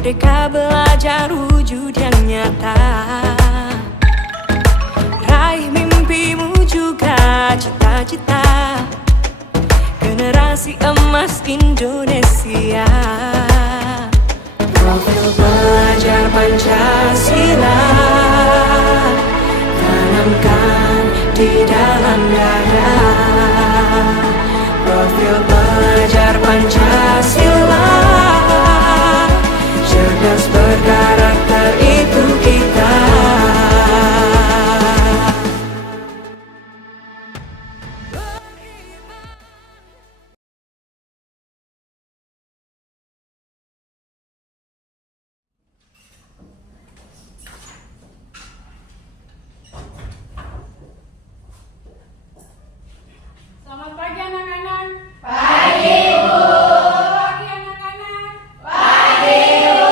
Merdeka belajar wujud yang nyata. Raih mimpimu juga cita-cita. Generasi emas Indonesia. Profil belajar Pancasila tanamkan di dalam dada. Profil belajar Pancasila, cerdas berkarakter itu kita. Selamat pagi anak-anak. Pagi, Bu. Selamat pagi anak-anak. Pagi, Bu.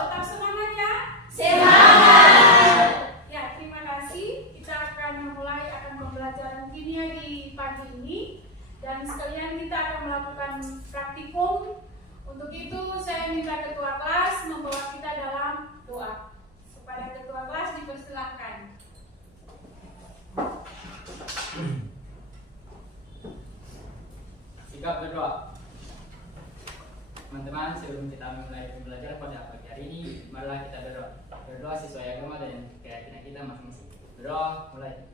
Tetap semangat ya. Semangat. Ya, terima kasih. Kita akan memulai pembelajaran kimia di pagi ini, dan sekalian kita akan melakukan praktikum. Untuk itu saya minta ketua kelas membawa kita dalam doa. Kepada ketua kelas dipersilakan. Sikap berdoa. Teman-teman, sebelum kita memulai pembelajaran pada pagi hari ini, marilah kita berdoa. Berdoa sesuai agama dan keyakinan kita masing-masing. Berdoa, mulai.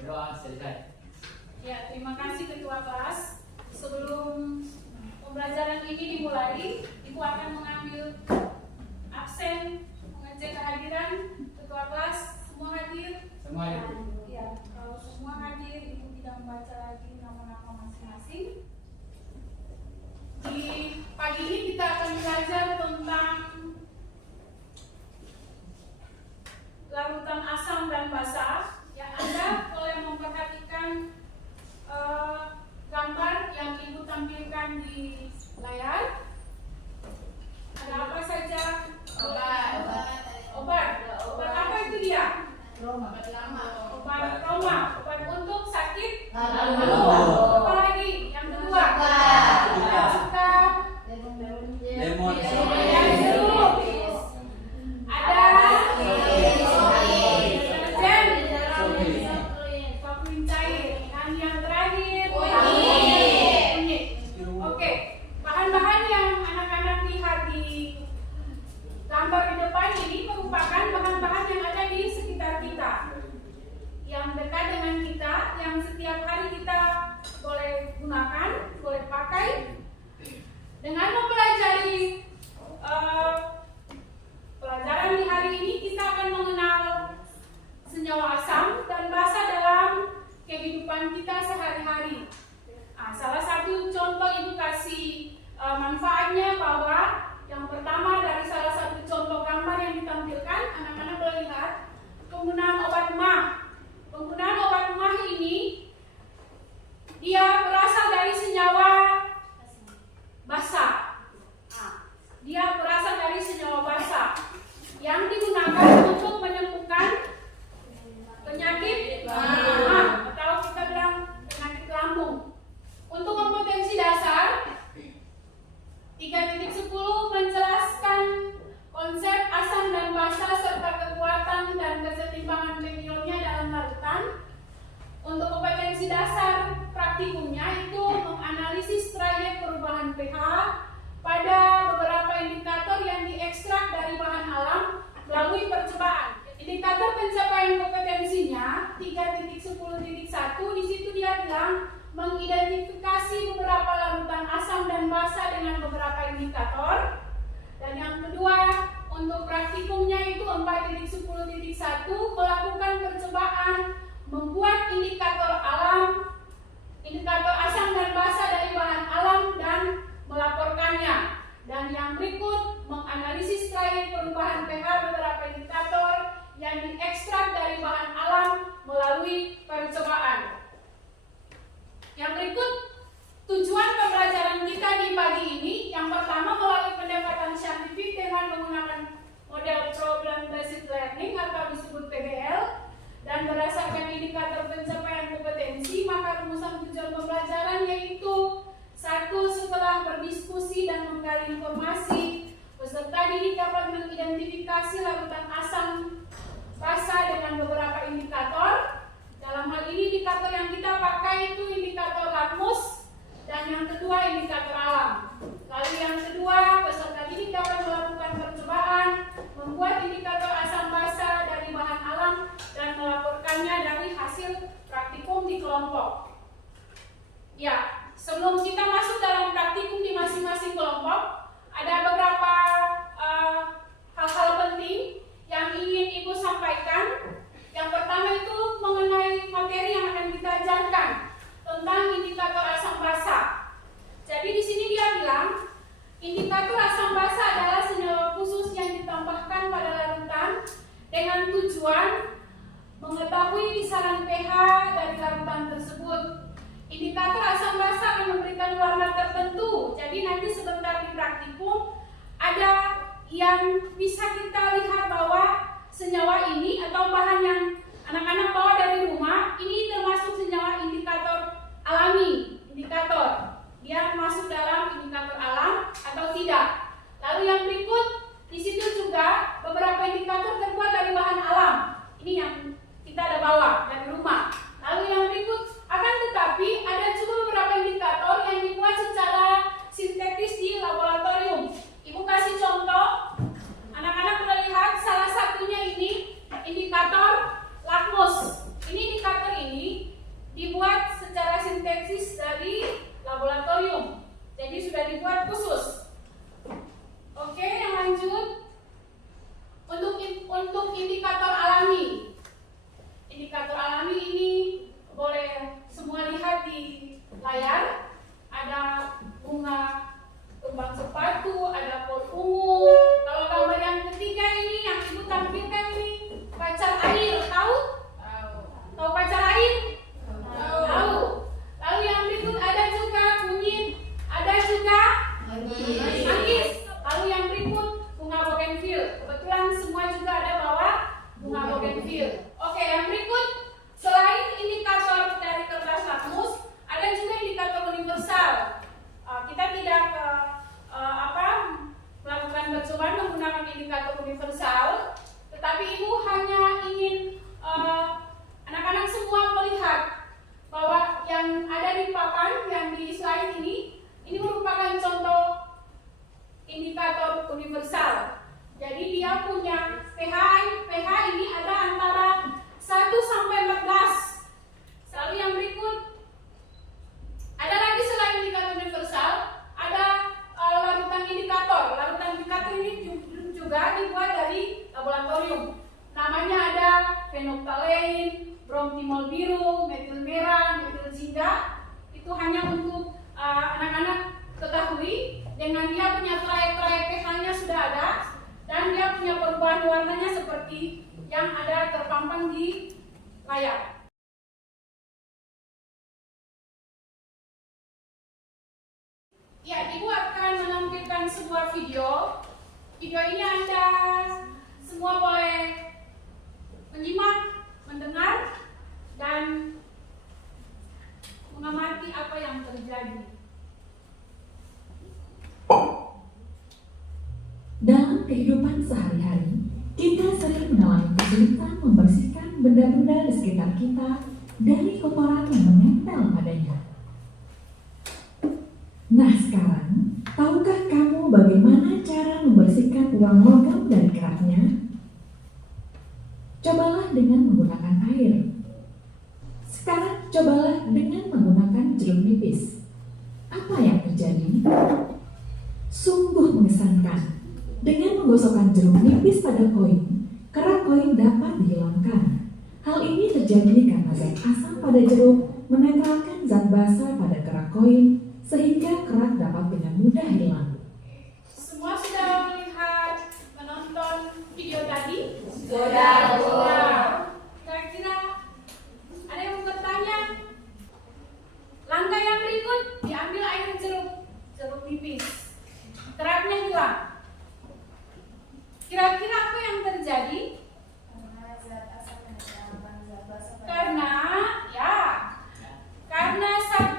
Berdoa selesai. Ya, terima kasih ketua kelas. Sebelum pembelajaran ini dimulai, Ibu akan mengambil absen, mengecek kehadiran ketua kelas. Semua hadir? Semua hadir. Ya, kalau semua hadir, Ibu tidak membaca lagi nama-nama masing-masing. Di pagi ini kita akan belajar tentang larutan asam dan basa. Ya, Anda boleh memperhatikan gambar yang Ibu tampilkan di layar. Ada apa saja? Obat apa itu dia? Obat roma. Obat untuk sakit lambung. Apa lagi? Yang kedua? Suka Lemon. yang jeruk. Ada deterjen, vakuum cair. Dan yang terakhir kunyit. Oke, bahan-bahan yang anak-anak lihat di gambar di depan ini merupakan bahan-bahan yang ada di sekitar kita, yang dekat dengan kita, yang setiap hari kita boleh gunakan, boleh pakai. Dengan mempelajari pelajaran di hari ini, kita akan mengenal senyawa asam dan basa dalam kehidupan kita sehari-hari. Nah, salah satu contoh Ibu kasih manfaatnya bahwa yang pertama dari salah satu contoh gambar yang ditampilkan, anak-anak boleh lihat penggunaan obat mah. Penggunaan obat mah ini dia berasal dari senyawa basa. Nah, dia berasal dari senyawa basa yang digunakan untuk menyembuhkan penyakit mah, atau kita bilang penyakit lambung. Untuk kompetensi dasar 3.10 menjelaskan konsep asam dan basa serta kekuatan dan kesetimbangan ionnya dalam larutan. Untuk kompetensi dasar praktikumnya itu menganalisis trayek perubahan pH pada beberapa indikator yang diekstrak dari bahan alam melalui percobaan. Indikator pencapaian kompetensinya 3.10.1, di situ dia bilang mengidentifikasi beberapa larutan asam dan basa dengan beberapa indikator. Dan yang kedua, untuk praktikumnya itu 4.10.1 melakukan percobaan membuat indikator alam, indikator asam dan basa dari bahan alam dan melaporkannya. Dan yang berikut menganalisis trayek perubahan pH beberapa indikator yang diekstrak dari bahan alam melalui percobaan. Yang berikut tujuan pembelajaran kita di pagi ini. Yang pertama, melalui pendekatan saintifik dengan menggunakan model problem based learning atau disebut PBL, dan berdasarkan indikator pencapaian kompetensi, maka metode pembelajaran, yaitu 1. Setelah berdiskusi dan menggali informasi, peserta didik dapat mengidentifikasi larutan asam basa dengan beberapa indikator. Dalam hal ini indikator yang kita pakai itu indikator lakmus, dan yang kedua indikator alam. Lalu yang kedua, peserta didik dapat melakukan percobaan membuat indikator asam basa dari bahan alam dan melaporkannya dari hasil praktikum di kelompok. Ya, sebelum kita masuk dalam praktikum di masing-masing kelompok, ada beberapa hal-hal penting yang ingin Ibu sampaikan. Yang pertama itu mengenai materi yang akan kita ajarkan tentang indikator asam basa. Jadi di sini dia bilang, indikator asam basa adalah senyawa khusus yang ditambahkan pada larutan dengan tujuan mengetahui kisaran pH dari larutan tersebut. Indikator asam basa akan memberikan warna tertentu. Jadi nanti sebentar di praktikum ada yang bisa kita lihat bahwa senyawa ini atau bahan yang anak-anak bawa dari rumah ini termasuk senyawa indikator alami. Indikator dia masuk dalam indikator alam atau tidak. Lalu yang berikut, di situ juga beberapa indikator terbuat dari bahan alam. Ini yang kita ada bawa dari rumah. Lalu yang berikut, akan tetapi ada juga beberapa indikator yang dibuat secara sintetis di laboratorium. Ibu kasih contoh, anak-anak boleh lihat salah satunya ini indikator lakmus. Ini indikator ini dibuat secara sintetis dari laboratorium. Jadi sudah dibuat khusus. Oke, yang lanjut. Untuk indikator alami. Indikator alami ini boleh semua lihat di layar. Ada bunga kembang sepatu, ada pot ungu. Kalau gambar yang ketiga ini yang Ibu tampilkan ini pacar air, tahu? Tahu pacar air? Tahu. Lalu yang berikut ada juga kunyit, ada juga manggis. Lalu yang berikut bunga bougainville. Kebetulan semua juga ada bawa bunga bougainville. Oke, yang berikut selain indikator dari kertas lakmus, ada juga indikator universal. Kita tidak melakukan percobaan menggunakan indikator universal, tetapi Ibu hanya ingin anak-anak semua melihat bahwa yang ada di papan yang di slide ini merupakan contoh indikator universal. Jadi dia punya pH ini ada antara 1 sampai 14. Lalu yang berikut ada lagi selain indikator universal, ada larutan indikator. Larutan indikator ini juga dibuat dari laboratorium. Namanya ada phenolphthalein, bromtimol biru, metil merah, metil jingga. Itu hanya untuk anak-anak ketahui. Dengan dia punya trayek pH-nya sudah ada, dan dia punya perubahan warnanya seperti yang ada terpampang di layar. Ya, Ibu akan menampilkan sebuah video. Video ini Anda semua boleh menyimak, mendengar, dan mengamati apa yang terjadi. Dalam kehidupan sehari-hari, kita sering mengalami kesulitan membersihkan benda-benda di sekitar kita dari kotoran yang menempel padanya. Nah sekarang, tahukah kamu bagaimana cara membersihkan uang logam dari keraknya? Cobalah dengan menggunakan air. Sekarang cobalah dengan menggunakan jeruk nipis. Apa yang terjadi? Sungguh mengesankan. Dengan menggosokkan jeruk nipis pada koin, kerak koin dapat dihilangkan. Hal ini terjadi karena zat asam pada jeruk menempelkan zat basa pada kerak koin, sehingga kerak dapat dengan mudah hilang. Semua sudah melihat, menonton video tadi? Sudah, Bu. Kira-kira ada yang bertanya? Langkah yang berikut, diambil air jeruk nipis. Keraknya hilang. Kira-kira apa yang terjadi? Karena zat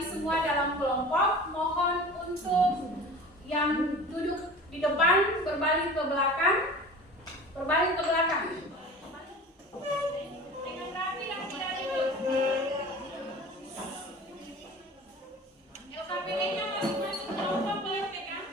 berbagi semua dalam kelompok. Mohon untuk yang duduk di depan berbalik ke belakang. Berbalik ke belakang. Dengan rapi dan tidak ribut. LKPD-nya masing-masing kelompok boleh pegang.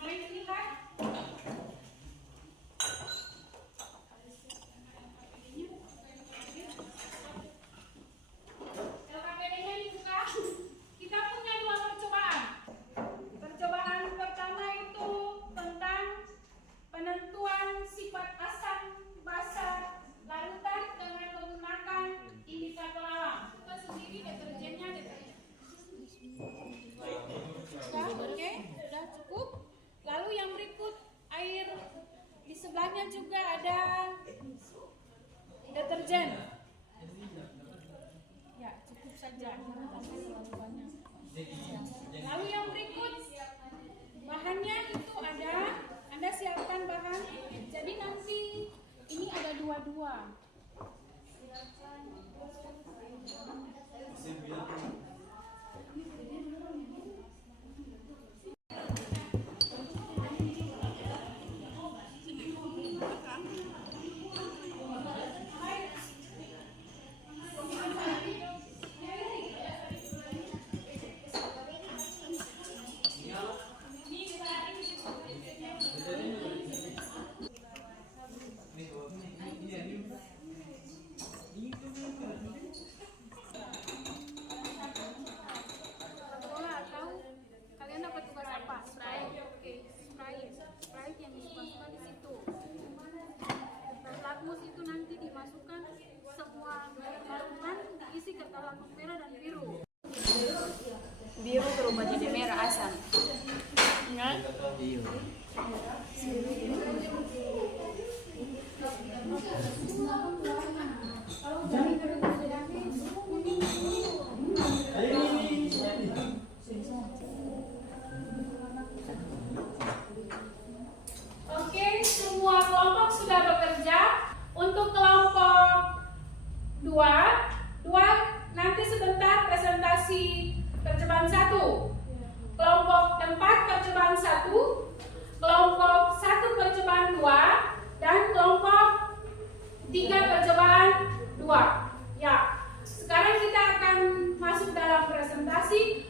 Mulai dilihat. LKPD-nya dibuka. Kita punya 2 percobaan. Percobaan pertama itu tentang penentuan sifat asam basa larutan dengan menggunakan indikator alam. Kita sendiri deterjennya deterjen. Sudah, oke, sudah cukup. Lalu yang berikut air di sebelahnya juga ada deterjen. Ya, cukup saja. Lalu yang berikut bahannya itu ada, Anda siapkan bahan. Jadi nanti ini ada 2-2. Bola atau kalian dapat tugas apa? Sprite. Oke, Sprite yang dimasukkan di situ. Dan lakmus itu nanti dimasukkan semua larutan diisi kertas lakmus merah dan biru. Biru berubah jadi merah asam. Ingat? Oke, semua kelompok sudah bekerja. Untuk kelompok 2 nanti sebentar presentasi percobaan 1. Kelompok 4 percobaan 1, kelompok 1 percobaan 2, dan kelompok 3 percobaan 2. Ya, sekarang kita akan masuk dalam presentasi.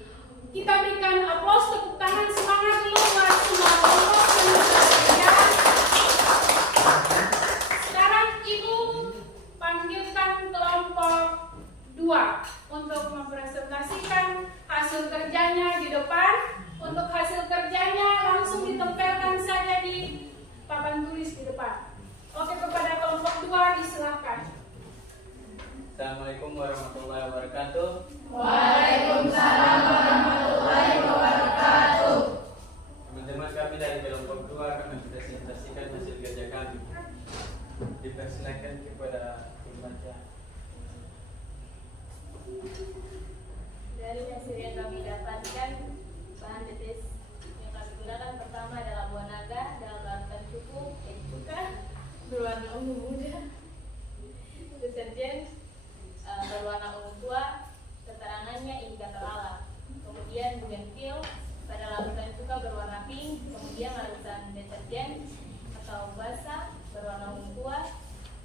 Kita berikan aplaus, tepuk tangan, semangat dulu buat semua kelompok yang bekerja. Sekarang Ibu panggilkan kelompok 2 untuk mempresentasikan hasil kerjanya di depan. Untuk hasil kerjanya langsung ditempelkan saja di papan tulis di depan. Oke, kepada kelompok 2 disilakan. Assalamualaikum warahmatullahi wabarakatuh. Waalaikumsalam warahmatullahi wabarakatuh. Teman-teman kami dari kelompok 2 akan mempresentasikan hasil kerja kami. Dipersilakan kepada pembaca. Dari hasil yang kami dapatkan, bahan tetes yang kami gunakan pertama adalah buah naga dalam larutan cukup, berwarna ungu muda, deterjen berwarna ungu tua, keterangannya indikator alam. Kemudian bugenvil pada larutan cuka berwarna pink, kemudian larutan deterjen atau basa berwarna ungu tua,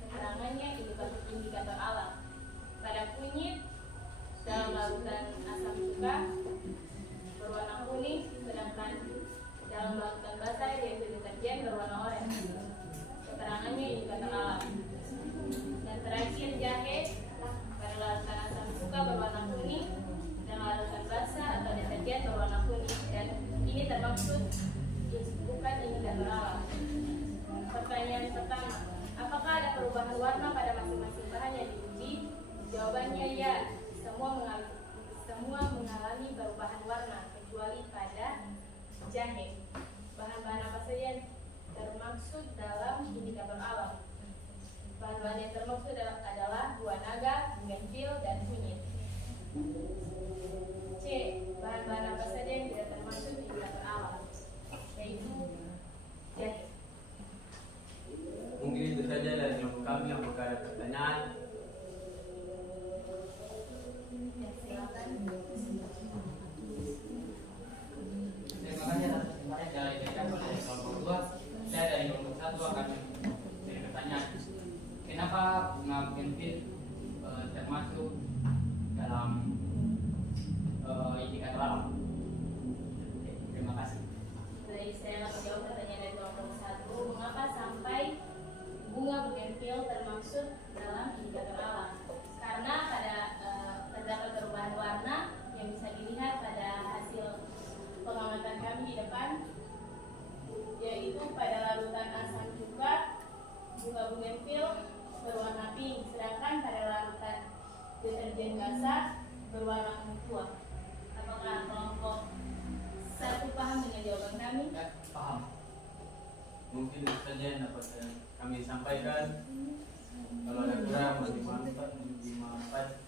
keterangannya indikator alam. Pada kunyit dalam larutan asam cuka berwarna kuning, sedangkan dalam larutan basa yaitu deterjen berwarna oranye, keterangannya indikator alam. Dan terakhir jahe pada larutan asam cuka berwarna kuning dan larutan basa atau deterjen berwarna kuning, dan ini termaksud bukan indikator alam. Pertanyaan pertama, apakah ada perubahan warna pada masing-masing bahan yang diuji? Jawabannya ya, semua mengalami perubahan warna kecuali pada jahe. Bahan-bahan apa saja termaksud dalam indikator alam. Bahan-bahan yang termaksud adalah buah naga, gentil, dan kunyit. C. Bahan-bahan apa saja yang tidak termasuk indikator alam, yaitu jahit. Mungkin itu saja dari kelompok kami. Apakah ada pertanyaan? Ya, silakan. Terima kasih atas kesempatan yang diberikan oleh kelompok 2. Saya dari kelompok 1 akan memberi pertanyaan. Kenapa bunga gentil termasuk dalam indikator alam? Terima kasih. Baik, saya akan menjawab pertanyaan dari kelompok 1. Mengapa sampai bunga bugenvil termaksud dalam indikator alam? Karena terdapat perubahan warna yang bisa dilihat pada hasil pengamatan kami di depan, yaitu pada larutan asam cuka bunga bugenvil berwarna pink, sedangkan pada larutan deterjen basah berwarna ungu tua. Apakah kelompok 1 paham dengan jawaban kami? Ya, paham. Mungkin itu saja yang dapat kami sampaikan. Kalau ada kurang, dimanfaat.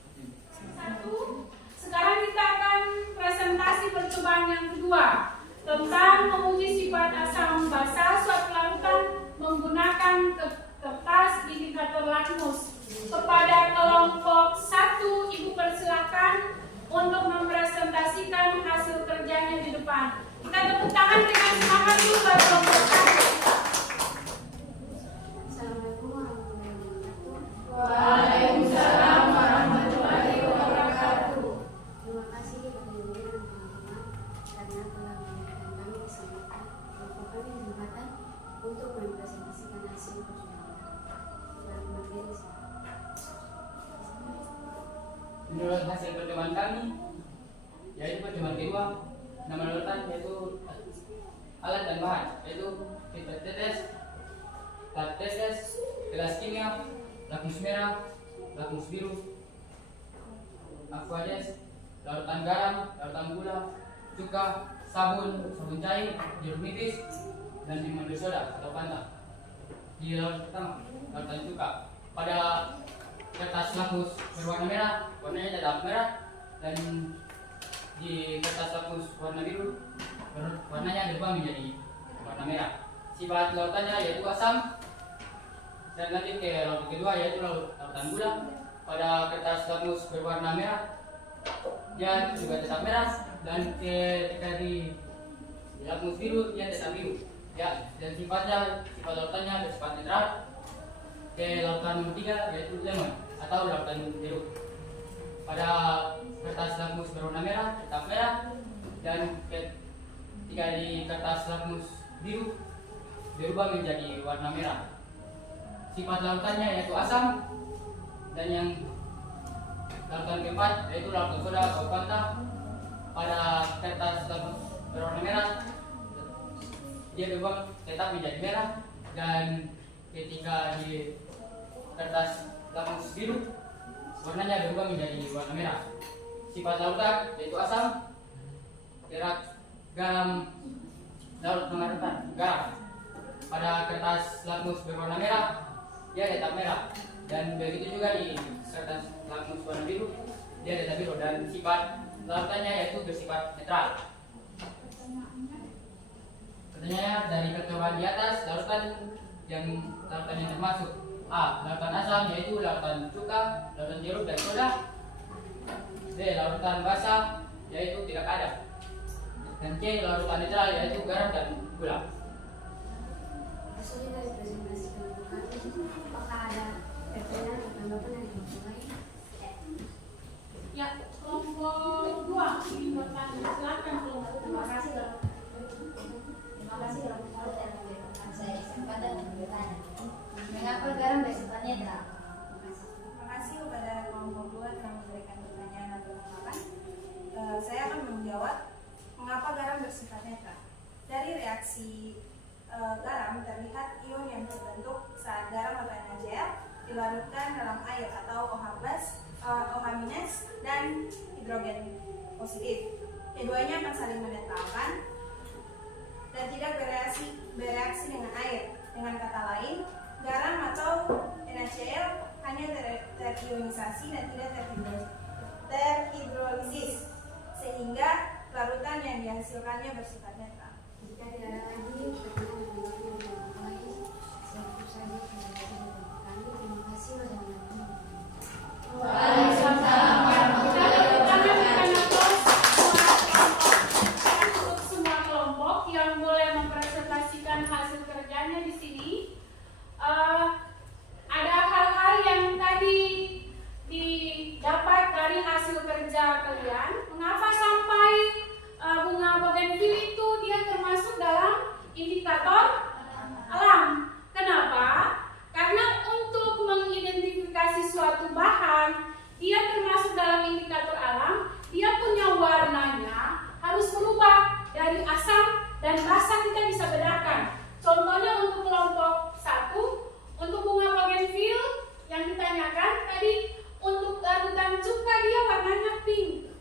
1. Sekarang kita akan presentasi percobaan yang kedua tentang menguji sifat asam basa suatu larutan menggunakan kertas indikator lakmus. Kepada kelompok 1, Ibu persilakan untuk mempresentasikan hasil kerjanya di depan. Kita tepuk tangan dengan semangat dulu buat kelompok 1. Assalamualaikum warahmatullahi wabarakatuh. Waalaikumsalam warahmatullahi wabarakatuh. Terima kasih kepada ibu dan teman-teman karena telah memberikan kami kesempatan untuk mempresentasikan hasil percobaan. Dalam materi Menurut hasil percobaan kami, yaitu percobaan kedua, nama larutan yaitu alat dan bahan, yaitu pipet tetes, plat tetes, gelas kimia, lakmus merah, lakmus biru, aquades, larutan garam, larutan gula, cuka, sabun cair, jeruk nipis, dan minuman bersoda atau Fanta. Di larutan pertama, larutan cuka. Pada kertas lakmus berwarna merah, warnanya tetap merah, dan di kertas lakmus warna biru, warnanya berubah menjadi warna merah. Sifat lautannya yaitu asam. Dan lanjut ke larutan kedua yaitu larutan gula. Pada kertas lakmus berwarna merah, dia juga tetap merah, dan ketika di lakmus biru dia tetap biru. Ya, dan sifat lautannya bersifat netral. Ke lautan nomor 3 yaitu lemon atau lautan jeruk. Pada kertas lakmus berwarna merah tetap merah, dan ketika di kertas lakmus biru berubah menjadi warna merah. Sifat lautannya yaitu asam, dan yang lautan keempat yaitu lautan soda atau Fanta. Pada kertas lakmus berwarna merah dia berubah tetap menjadi merah, dan ketika di kertas lakmus biru warnanya berubah menjadi warna merah. Sifat lautan yaitu asam, gerak, garam, larut pengarutan garam. Pada kertas lakmus berwarna merah dia tetap merah, dan begitu juga di kertas lakmus warna biru dia tetap biru, dan sifat lautannya yaitu bersifat netral. Pertanyaannya, dari percobaan di atas, larutan yang termasuk: A. Larutan asam yaitu larutan cuka, larutan jeruk dan soda. B. Larutan basah yaitu tidak ada. Dan C. Larutan netral yaitu garam dan gula. hasil dari presentasi kelompok kami, apakah ada pertanyaan atau tanggapan dari kelompok lain? Ya, kelompok 2 ingin bertanya. Silakan kelompok 2. Terima kasih kelompok satu yang memberikan saya kesempatan untuk bertanya. Mengapa garam bersifat netral? Terima kasih kepada kelompok 2 yang memberikan pertanyaan atau tanggapan. Saya akan menjawab mengapa garam bersifat netral. Dari reaksi garam terlihat ion yang terbentuk saat garam atau NaCl dilarutkan dalam air atau OH- dan hidrogen positif. Keduanya akan saling menetralkan dan tidak bereaksi dengan air. Dengan kata lain, garam atau NaCl hanya terionisasi dan tidak terhidrolisis, sehingga larutan yang dihasilkannya bersifat netral. Jika tidak ada lagi pertanyaan yang lain, cukup saja penjelasan kami. Terima kasih. Waalaikumsalam warahmatullahi wabarakatuh. Untuk semua kelompok yang boleh mempresentasikan hasil kerjanya di sini, ada hal-hal yang tadi didapat dari hasil kerja kalian. Mengapa sampai bunga bougainville itu dia termasuk dalam indikator alam? Kenapa? Karena untuk mengidentifikasi suatu bahan, dia termasuk dalam indikator alam, dia punya warnanya harus berubah dari asam dan basah. Kita bisa bedakan. Contohnya untuk kelompok 1, untuk bunga bougainville yang ditanyakan tadi, untuk larutan cuka dia warnanya pink.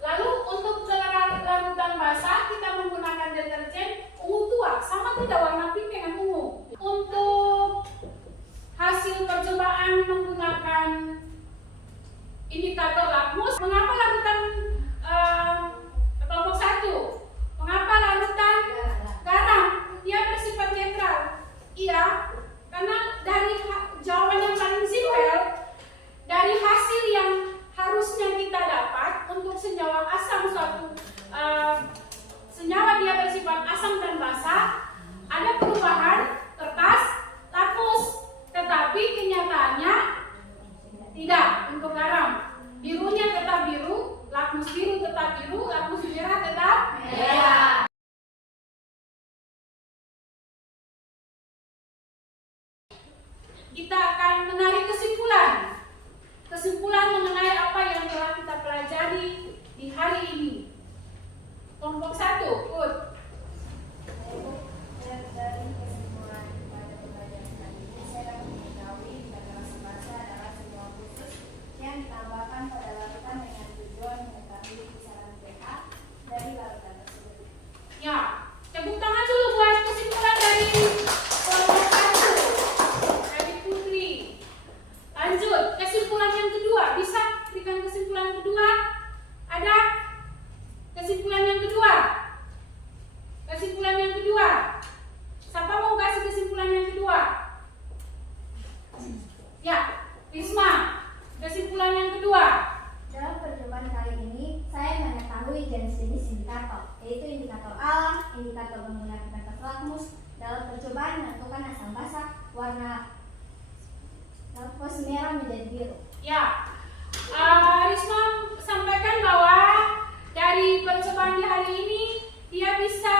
Lalu untuk larutan basah kita menggunakan deterjen ungu tua, sama tidak warna pink dengan ungu. Untuk hasil percobaan menggunakan indikator lakmus, mengapa larutan kelompok 1? Mengapa larutan garam? Dia bersifat netral. Iya, karena dari jawaban yang paling simpel, dari hasil yang harusnya kita dapat untuk senyawa asam senyawa dia bersifat asam dan basah, ada perubahan kertas lakmus, tetapi kenyataannya tidak. Untuk garam, birunya tetap biru, lakmus biru tetap biru, lakmus merah tetap merah. Kita akan menarik kesimpulan mengenai apa yang telah kita pelajari di hari ini. Kelompok 1, Ud. Dari kesimpulan pada pembelajaran kali ini, saya dapat mengetahui mineralisasi basa adalah sebuah khusus yang ditambahkan pada larutan dengan tujuan mengetahui kisaran pH dari larutan tersebut. Ya, tepuk tangan dulu buat kesimpulan dari kelompok 1 dari Putri. Lanjut, kesimpulan yang kedua. Bisa berikan kesimpulan kedua? Ada? Kesimpulan yang kedua. Kesimpulan yang kedua. Siapa mau kasih kesimpulan yang kedua? Ya, Risma. Kesimpulan yang kedua. Dalam percobaan kali ini, saya mengetahui jenis-jenis indikator, yaitu indikator alam, indikator menggunakan kertas lakmus. Dalam percobaan menentukan asam basah, warna lakmus merah menjadi biru. Ya, Risma sampaikan bahwa dari percobaan di hari ini dia bisa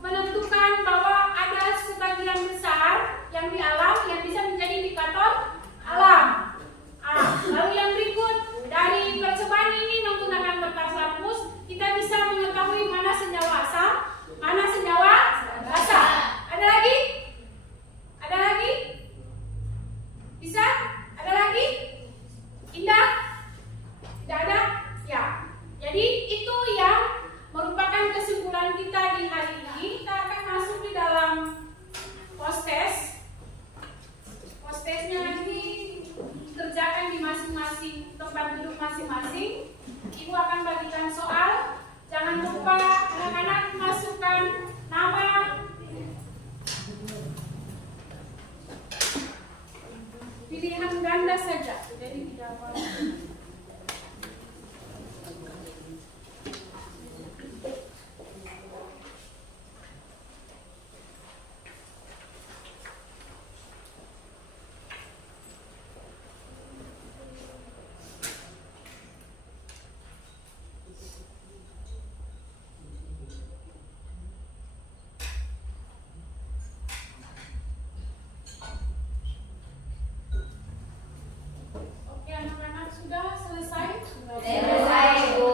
menentukan bahwa ada sebagian besar yang di alam yang bisa menjadi indikator alam. Lalu yang berikut, dari percobaan ini menggunakan kertas lakmus kita bisa mengetahui mana senyawa asam, mana senyawa basah. Ada lagi? Ada lagi? Bisa? Ada lagi? Indah? Tidak ada? Ya. Jadi itu yang merupakan kesimpulan kita di hari ini. Kita akan masuk di dalam post-test. Post-testnya nanti dikerjakan di masing-masing tempat duduk masing-masing. Ibu akan bagikan soal. Jangan lupa anak-anak masukkan nama, pilihan ganda saja. Jadi tidak apa. Sudah selesai? Selesai, Bu.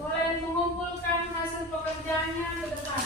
Boleh mengumpulkan hasil pekerjaannya ke depan.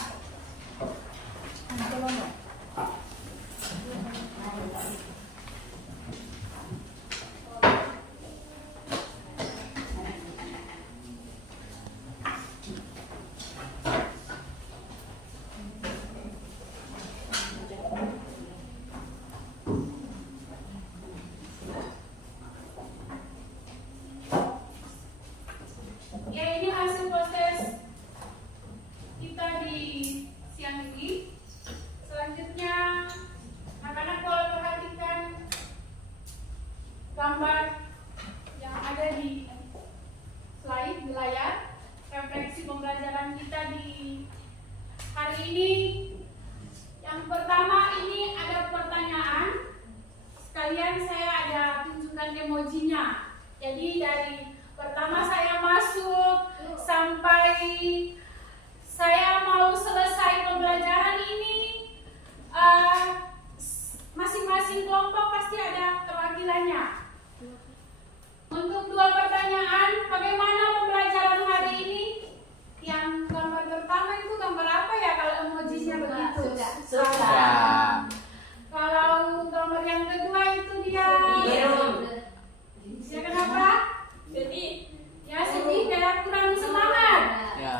emojinya. Jadi dari pertama saya masuk sampai saya mau selesai pembelajaran ini, masing-masing kelompok pasti ada perwakilannya. Untuk 2 pertanyaan, bagaimana pembelajaran hari ini? Yang gambar pertama itu gambar apa ya kalau emojinya begitu? Suka. Kalau gambar yang kedua itu dia kenapa? Sedih. Ya sedih, kayak kurang semangat. Ya.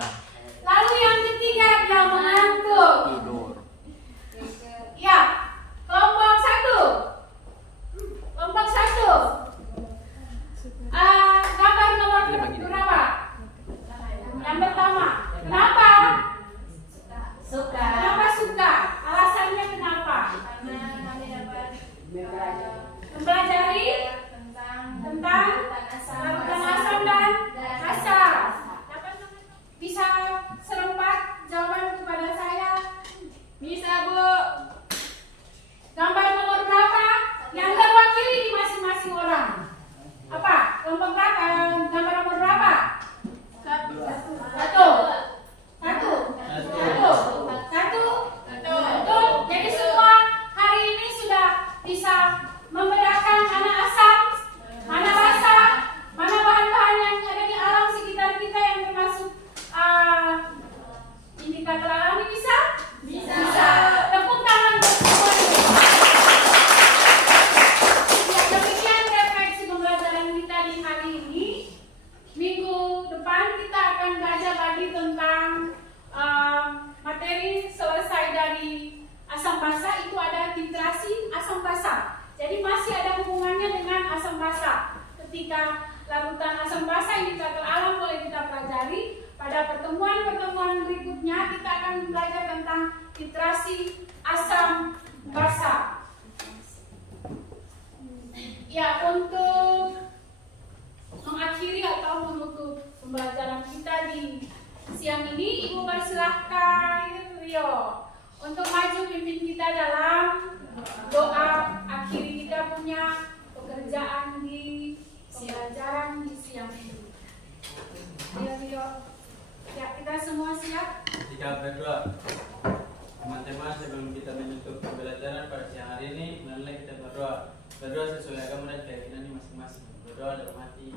Lalu yang ketiga dia mengantuk. Tidur. Ya, kelompok 1. Kelompok 1. Gambar nomor berapa? Yang pertama. Kenapa? Suka. Kenapa suka? Alasannya kenapa? Karena kami dapat Mempelajari tentang larutan asam dan basa. Bisa serempak jawaban kepada saya? Bisa, Bu. Gambar nomor berapa yang terwakili di masing-masing orang? Apa? Kelompok berapa? Gambar nomor berapa? Satu. Jadi semua hari ini sudah bisa membedakan mana asam, mana basa, mana bahan-bahan yang ada di alam sekitar kita yang termasuk indikator alami. Bisa? Bisa. Tepuk tangan buat semuanya. Ya, demikian refleksi pembelajaran kita di hari ini. Minggu depan kita akan belajar lagi tentang materi selesai dari asam basa. Itu ada titrasi asam basa. Jadi masih ada hubungannya dengan asam basa. Ketika larutan asam basa indikator alam boleh kita pelajari. Pada pertemuan-pertemuan berikutnya kita akan belajar tentang titrasi asam basa. Ya, untuk mengakhiri atau menutup pembelajaran kita di siang ini, Ibu persilahkan Rio untuk maju pimpin kita dalam doa akhiri kita punya pekerjaan di pembelajaran di siang ini. Ayo Rio, ya kita semua siap? Jika berdoa, teman-teman, sebelum kita menutup pembelajaran pada siang hari ini, marilah kita berdoa. Berdoa sesuai agama dan keyakinan masing-masing. Berdoa dalam hati.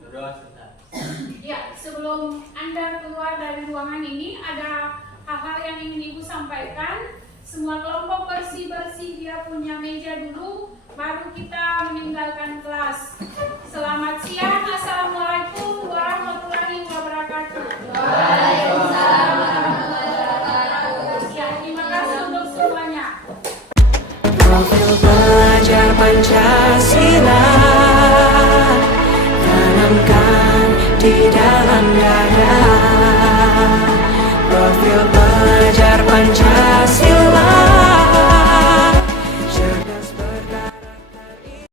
Berdoa sebentar. Ya, sebelum Anda keluar dari ruangan ini, ada hal-hal yang ingin Ibu sampaikan. Semua kelompok bersih-bersih dia punya meja dulu, baru kita meninggalkan kelas. Selamat siang, Assalamualaikum warahmatullahi wabarakatuh. Waalaikumsalam warahmatullahi wabarakatuh. Ya, terima kasih untuk semuanya. Profil pelajar Pancasila tanamkan di dalam dada. Profil